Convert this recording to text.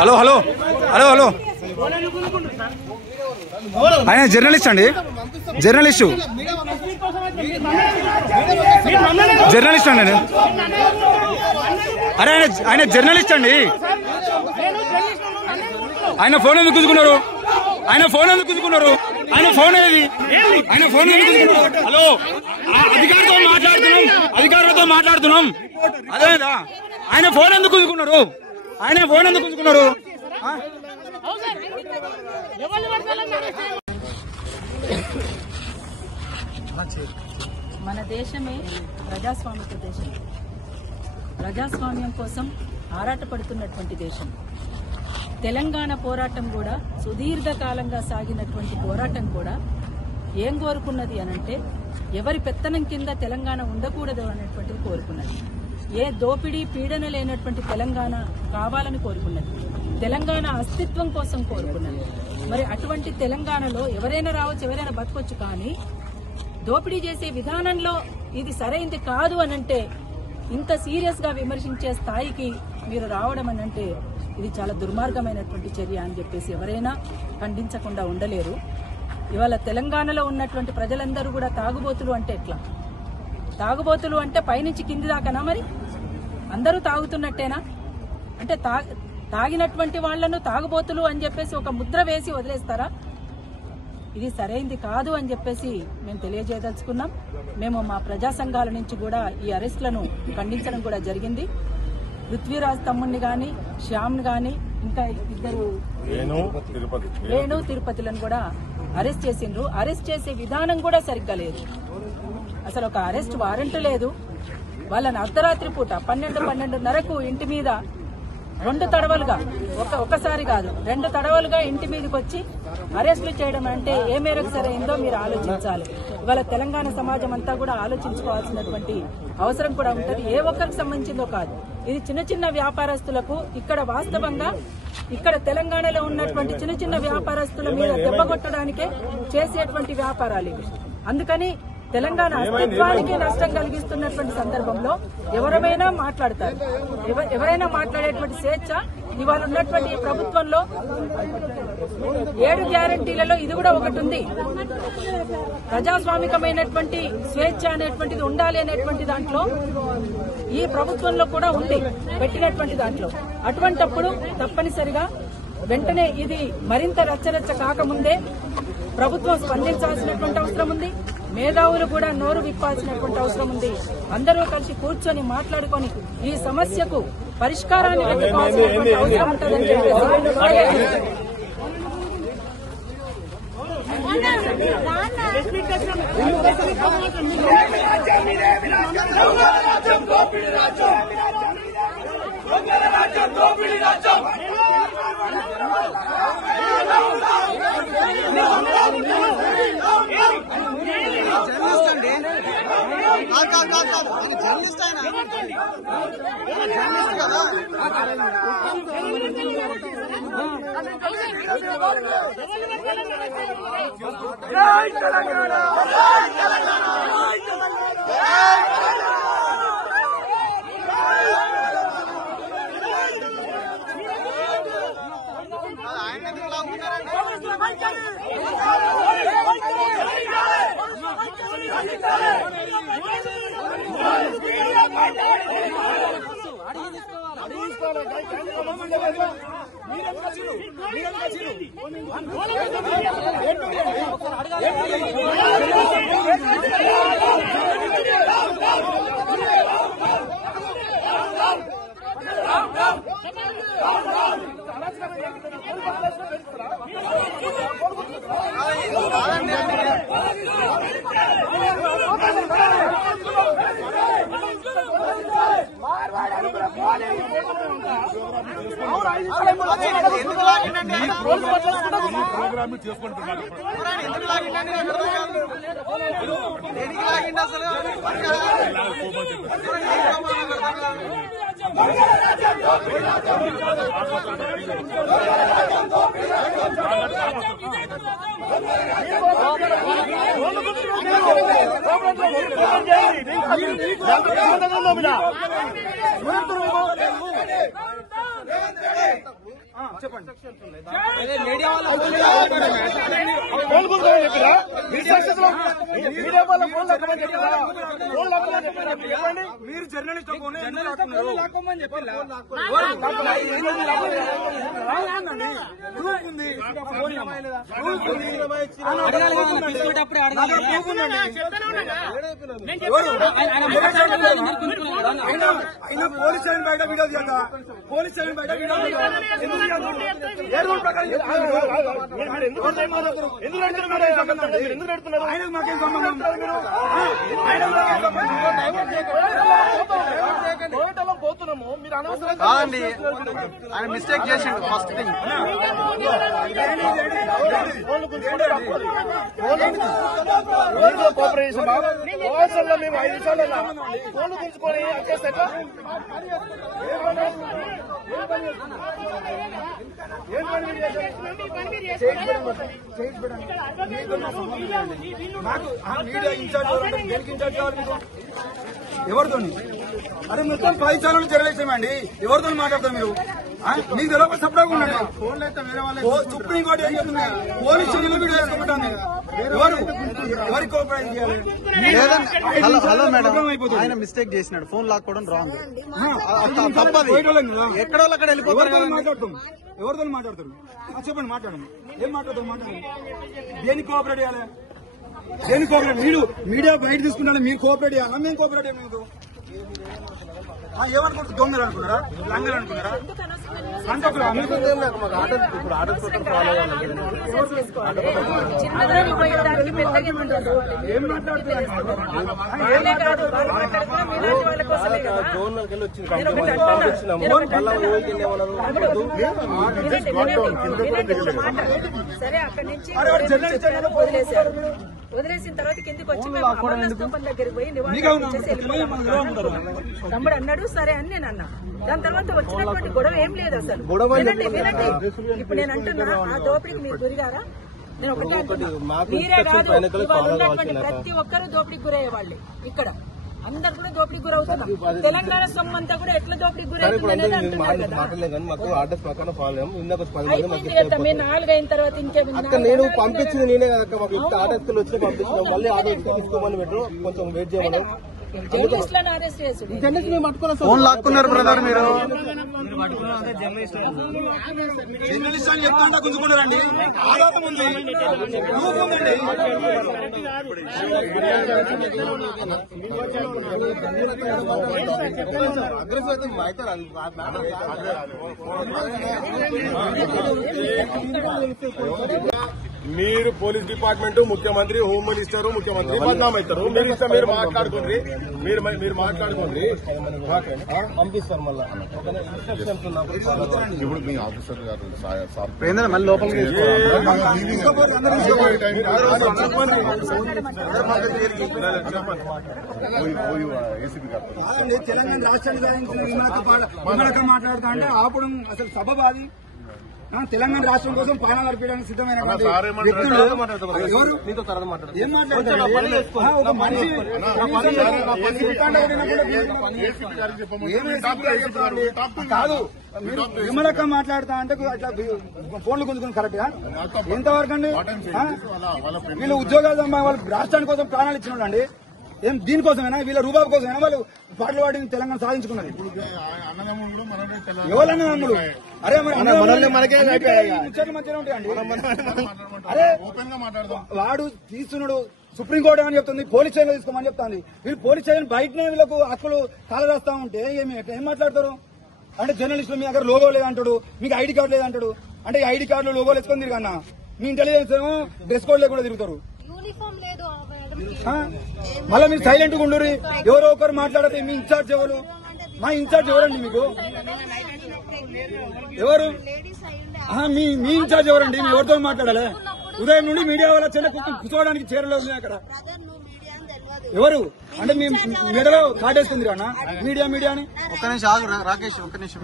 Hello hello hello hello ఆయన journalist అండి, journalist అండి. అరే ఆయన జర్నలిస్ట్ అండి. ఆయన ఫోన్ ఎందుకు గుంజుకున్నారు? ఆయన ఫోన్ ఎందుకు గుంజుకున్నారు? ఆయన ఫోన్ ఏది? ఆయన ఫోన్ ఎందుకు గుంజుకున్నారు? హలో, అధికారులతో మాట్లాడుతున్నాం. అదేదా ఆయన ఫోన్ ఎందుకు గుంజుకున్నారు? ఆయన ఫోన్ ఎందుకు గుంజుకున్నారు? మన దేశమే ప్రజాస్వామిక దేశం. ప్రజాస్వామ్యం కోసం ఆరాటపడుతున్నటువంటి దేశం. తెలంగాణ పోరాటం కూడా సుదీర్ఘకాలంగా సాగినటువంటి పోరాటం కూడా ఏం కోరుకున్నది అనంటే ఎవరి పెత్తనం కింద తెలంగాణ ఉండకూడదు అనేటువంటిది కోరుకున్నది. ఏ దోపిడీ పీడన లేనటువంటి తెలంగాణ కావాలని కోరుకున్నది. తెలంగాణ అస్తిత్వం కోసం కోరుకున్నది. మరి అటువంటి తెలంగాణలో ఎవరైనా రావచ్చు, ఎవరైనా బతకొచ్చు. కానీ దోపిడీ చేసే విధానంలో ఇది సరైంది కాదు అనంటే, ఇంత సీరియస్ గా విమర్శించే స్థాయికి మీరు రావడం అనంటే ఇది చాలా దుర్మార్గమైనటువంటి చర్య అని చెప్పేసి ఎవరైనా ఖండించకుండా ఉండలేరు. ఇవాళ తెలంగాణలో ఉన్నటువంటి ప్రజలందరూ కూడా తాగుబోతులు అంటే ఎట్లా? తాగుబోతులు అంటే పైనుంచి కింది దాకానా? మరి అందరూ తాగుతున్నట్టేనా? అంటే తాగినటువంటి వాళ్లను తాగుబోతులు అని చెప్పేసి ఒక ముద్ర వేసి వదిలేస్తారా? ఇది సరైంది కాదు అని చెప్పేసి మేము తెలియజేయదలుచుకున్నాం. మేము మా ప్రజా సంఘాల నుంచి కూడా ఈ అరెస్టులను ఖండించడం కూడా జరిగింది. పృథ్వీరాజ్ తమ్ముడిని గాని, శ్యామ్ గాని, ఇంకా ఇద్దరు రేణు తిరుపతిలను కూడా అరెస్ట్ చేసిండ్రు. అరెస్ట్ చేసే విధానం కూడా సరిగ్గా లేదు. అసలు ఒక అరెస్ట్ వారెంట్ లేదు. వాళ్ళని అర్ధరాత్రి పూట 12:30కు ఇంటి మీద 2 తడవలుగా, ఒకసారి కాదు 2 తడవలుగా ఇంటి మీదకి వచ్చి అరెస్టులు చేయడం అంటే ఏ మేరకు సరైందో మీరు ఆలోచించాలి. ఇవాళ తెలంగాణ సమాజం అంతా కూడా ఆలోచించుకోవాల్సినటువంటి అవసరం కూడా ఉంటుంది. ఏ ఒక్కరికి సంబంధించిందో కాదు. ఇది చిన్న చిన్న వ్యాపారస్తులకు, ఇక్కడ వాస్తవంగా ఇక్కడ తెలంగాణలో ఉన్నటువంటి చిన్న చిన్న వ్యాపారస్తుల మీద దెబ్బకొట్టడానికే చేసేటువంటి వ్యాపారాలు ఇవి. అందుకని తెలంగాణ అస్తిత్వానికి నష్టం కలిగిస్తున్నటువంటి సందర్భంలో ఎవరైనా మాట్లాడతారు. ఎవరైనా మాట్లాడేటువంటి స్వేచ్ఛ ఇవాళ ఉన్నటువంటి ప్రభుత్వంలో 7 గ్యారంటీలలో ఇది కూడా ఒకటి ఉంది. ప్రజాస్వామికమైనటువంటి స్వేచ్ఛ అనేటువంటిది ఉండాలి అనేటువంటి దాంట్లో ఈ ప్రభుత్వంలో కూడా ఉంది, పెట్టినటువంటి దాంట్లో. అటువంటప్పుడు తప్పనిసరిగా వెంటనే ఇది మరింత రచ్చరచ్చ కాకముందే ప్రభుత్వం స్పందించాల్సినటువంటి అవసరం ఉంది. మేధావులు కూడా నోరు విప్పాల్సినటువంటి అవసరం ఉంది. అందరూ కలిసి కూర్చొని మాట్లాడుకొని ఈ సమస్యకు పరిష్కారాన్ని వెతుక్కోవాల్సినటువంటి అవసరం ఉంటుందని చెప్పేసి జర్నలిస్ట్ ఆయన కదా. ఆయన ఎందుకు లాగుతున్నారండి? చెప్పండి. మీరు జర్నలిస్ట్ లాక్కోమని చెప్పండి. పోలీస్ స్టేషన్ బయట వీడియో తీయద్దా? పోలీస్ స్టేషన్ బయట వీడియో ఏ రూల్ ప్రకారం ఆయనకు మాకేం సంబంధం? పోతున్నాము మీరు అనవసరండి. ఆయన మిస్టేక్ చేసిండు. ఫస్ట్ థింగ్ కోఆపరేషన్ మేము 5 నిమిషాలు ఫోన్ గుంజుకొని వచ్చేస్తే మీడియా ఇన్ఛార్జ్ దేనికి ఇన్ఛార్జ్ కావాలి మీకు? ఎవరితో? అరే మొత్తం 10 ఛానల్ జర్నలిస్టమండి. ఎవరితో మాట్లాడతారు మీరు? మీకు తెలియక సపరేట్గా ఉండండి. సుప్రీంకోర్టు ఏం చెప్తుంది? పోలీస్ స్టేషన్లో వీడియో వేసుకోమంటాను. ఎవరికి కోఆపరేట్ చేయాలి? హలో మేడం, ఆయన మిస్టేక్ చేసినాడు. ఫోన్ లాక్కోవడం రాంగ్. తప్పది. ఎక్కడో అక్కడ వెళ్ళిపోతారు. మాట్లాడుతాం. ఎవరితో మాట్లాడతారు? చెప్పండి, మాట్లాడండి. ఏం మాట్లాడతారు? మాట్లాడండి. దేనికి కోఆపరేట్ చేయాలి? దేనికి కోఆపరేట్? మీరు మీడియా బయట తీసుకుంటాను. మీరు కోఆపరేట్ చేయాలా? మేము కోఆపరేట్ చేయాలి. మీకు ఏమనుకుంటారు? దొంగలు అనుకున్నారా? లంగలు అనుకున్నారా? అంటే చిన్నదాన్ని పోయేదానికి పెద్దగా ఉండదు. ఏం మాట్లాడుతున్నారు? వాళ్ళే కాదు, వాళ్ళు మాట్లాడుతున్నా మీలాంటి వాళ్ళ కోసమే కదా. నేను ఒకటి అంటున్నా. సరే, అక్కడి నుంచి వదిలేశారు. వదిలేసిన తర్వాత కిందికి వచ్చి మేము అమరణ స్తూపం దగ్గరికి పోయి నివాళులు చేసి తమ్ముడు అన్నాడు. సరే అని నేను అన్నా. దాని తర్వాత వచ్చినటువంటి గొడవ ఏం లేదు అసలు. వినండి. ఇప్పుడు నేను అంటున్నా, ఆ దోపిడీకి మీరు గురిగారా? నేను ఒకటే అంటున్నా, మీరే కాదు, ఇవాళ ఉన్నటువంటి ప్రతి ఒక్కరూ దోపిడీకి గురయ్యేవాళ్ళే. ఇక్కడ అందరు కూడా దోపిడీకి గురవుతున్నారు. తెలంగాణ సొమ్ము అంతా కూడా ఎట్లా దోపిడీకి గురవుతుంది అనేది అంటున్నారు కదా. మీరు 4 అయిన తర్వాత ఇంకేమైనా నేను పంపించింది నేనే కదా. మాకు ఆర్డర్స్లు వచ్చి పంపించాం. మళ్ళీ ఆర్డర్ తీసుకోమని పెట్టు, కొంచెం వెయిట్ చేయమని. జర్నలిస్టులను అరెస్ట్ చేసుడు. ఫోన్ లాక్కున్నారు బ్రదర్ మీరు. జర్నలిస్ట్ అని చెప్తా గుంజుకున్నారండి. ఆరోపణ ఉంది. మీరు పోలీస్ డిపార్ట్మెంట్, ముఖ్యమంత్రి, హోమ్ మినిస్టర్, ముఖ్యమంత్రి బద్నాం అవుతారు. మీరు ఇష్టం మీరు మాట్లాడుకోండి. మీరు మాట్లాడుకోండి. పంపిస్తారు మళ్ళీ. ఇప్పుడు మీ ఆఫీసర్ గారు మళ్ళీ లోపలికి తెలంగాణ రాష్ట్రానికి మాట్లాడుతా అంటే ఆపడం అసలు సబబాది. తెలంగాణ రాష్ట్రం కోసం పాలన నడిపించడానికి సిద్ధమైన వ్యక్తులు ఎవరు? ఏం మాట్లాడతారు? ఒక మనిషి కాదు. విమలక్క మాట్లాడుతా అంటే అట్లా ఫోన్లు గుంజుకుని కరెక్ట్ గా ఎంతవరకు అండి? వీళ్ళు ఉద్యోగాలు వాళ్ళు రాష్ట్రానికి కోసం ప్రాణాలు ఇచ్చినోళ్ళండి. ఏం దీనికోసమేనా? వీళ్ళ రూబాబు కోసమేనా వాళ్ళు పాటలు పాడి తెలంగాణ సాధించుకున్నది? ఎవరన్నా అమ్ముడు? అరే ముచ్చట్లు మంచిగా ఉంటాయండి. అరే వాడు తీస్తున్నాడు. సుప్రీంకోర్టు అని చెప్తుంది, పోలీస్ స్టేషన్ తీసుకోమని చెప్తాంది. వీళ్ళు పోలీస్ స్టేషన్ బయటనే వీళ్ళకు హక్కులు కాలరాస్తా ఉంటే ఏం మాట్లాడతారు? అంటే జర్నలిస్టులు మీ దగ్గర లోగో లేదంటాడు, మీకు ఐడి కార్డు లేదంటాడు. అంటే ఈ ఐడి కార్డులు లోగోలు వేసుకొని తిరిగన్నా మీ ఇంటెలిజెన్స్ ఏమో డ్రెస్ కోడ్ లేకుండా తిరుగుతారు. మళ్ళీ మీరు సైలెంట్ గా ఉండరు. ఎవరో ఒకరు మాట్లాడితే మీ ఇన్ఛార్జ్ ఎవరు? మా ఇన్ఛార్జ్ ఎవరండి? మీకు ఎవరు? మీ ఇన్ఛార్జ్ ఎవరండి? మీ ఎవరితో మాట్లాడాలి? ఉదయం నుండి మీడియా వాళ్ళ చెల్ల కూర్చోవడానికి చేరలేదు అక్కడ. ఎవరు అంటే మీ మెడలో కాటేస్తుంది అన్న మీడియా అని. ఒక్క నిమిషం రాకేష్, ఒక్క నిమిషం.